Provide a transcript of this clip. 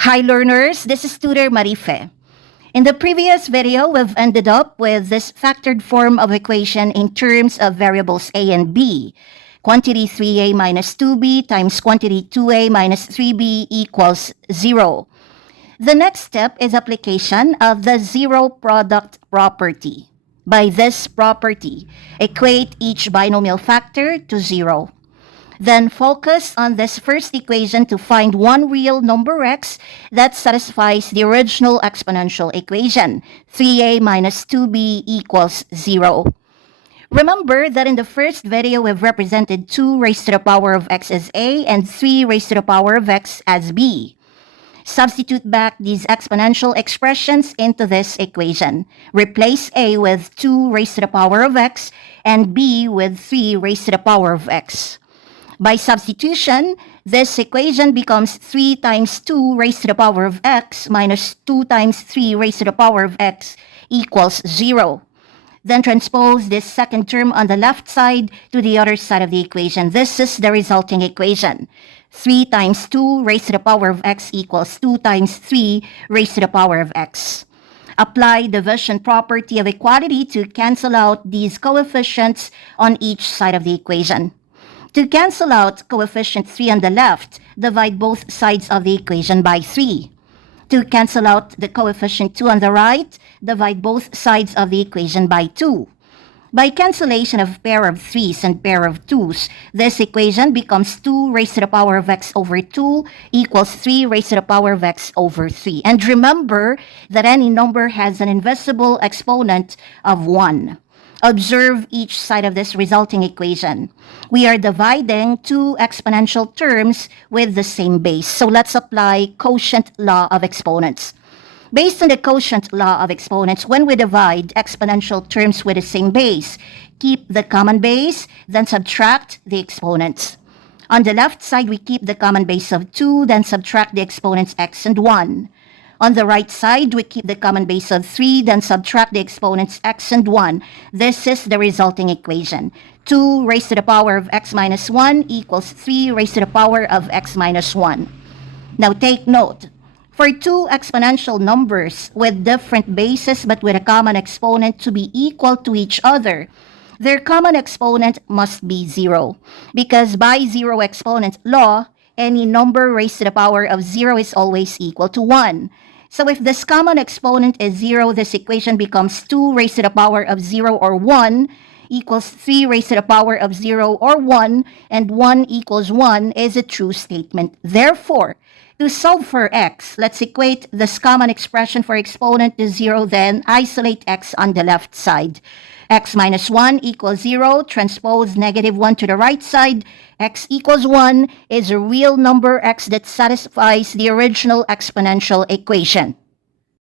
Hi learners, this is Tutor Marife. In the previous video, we've ended up with this factored form of equation in terms of variables a and b. Quantity 3a minus 2b times quantity 2a minus 3b equals 0. The next step is application of the zero product property. By this property, equate each binomial factor to 0. Then focus on this first equation to find one real number x that satisfies the original exponential equation, 3a minus 2b equals 0. Remember that in the first video we've represented 2 raised to the power of x as a and 3 raised to the power of x as b. Substitute back these exponential expressions into this equation. Replace a with 2 raised to the power of x and b with 3 raised to the power of x. By substitution, this equation becomes 3 times 2 raised to the power of x minus 2 times 3 raised to the power of x equals 0. Then transpose this second term on the left side to the other side of the equation. This is the resulting equation. 3 times 2 raised to the power of x equals 2 times 3 raised to the power of x. Apply division property of equality to cancel out these coefficients on each side of the equation. To cancel out coefficient 3 on the left, divide both sides of the equation by 3. To cancel out the coefficient 2 on the right, divide both sides of the equation by 2. By cancellation of pair of 3's and pair of 2's, this equation becomes 2 raised to the power of x over 2 equals 3 raised to the power of x over 3. And remember that any number has an invisible exponent of 1. Observe each side of this resulting equation. We are dividing two exponential terms with the same base. So let's apply quotient law of exponents. Based on the quotient law of exponents, when we divide exponential terms with the same base, keep the common base, then subtract the exponents. On the left side, we keep the common base of 2, then subtract the exponents x and 1. On the right side, we keep the common base of 3, then subtract the exponents x and 1. This is the resulting equation. 2 raised to the power of x minus 1 equals 3 raised to the power of x minus 1. Now take note. For two exponential numbers with different bases but with a common exponent to be equal to each other, their common exponent must be 0. Because by zero exponent law, any number raised to the power of 0 is always equal to 1. So if this common exponent is 0, this equation becomes 2 raised to the power of 0 or 1 equals 3 raised to the power of 0 or 1, and 1 equals 1 is a true statement. Therefore, to solve for x, let's equate this common expression for exponent to 0, then isolate x on the left side. X minus 1 equals 0, transpose negative 1 to the right side. X equals 1 is a real number x that satisfies the original exponential equation.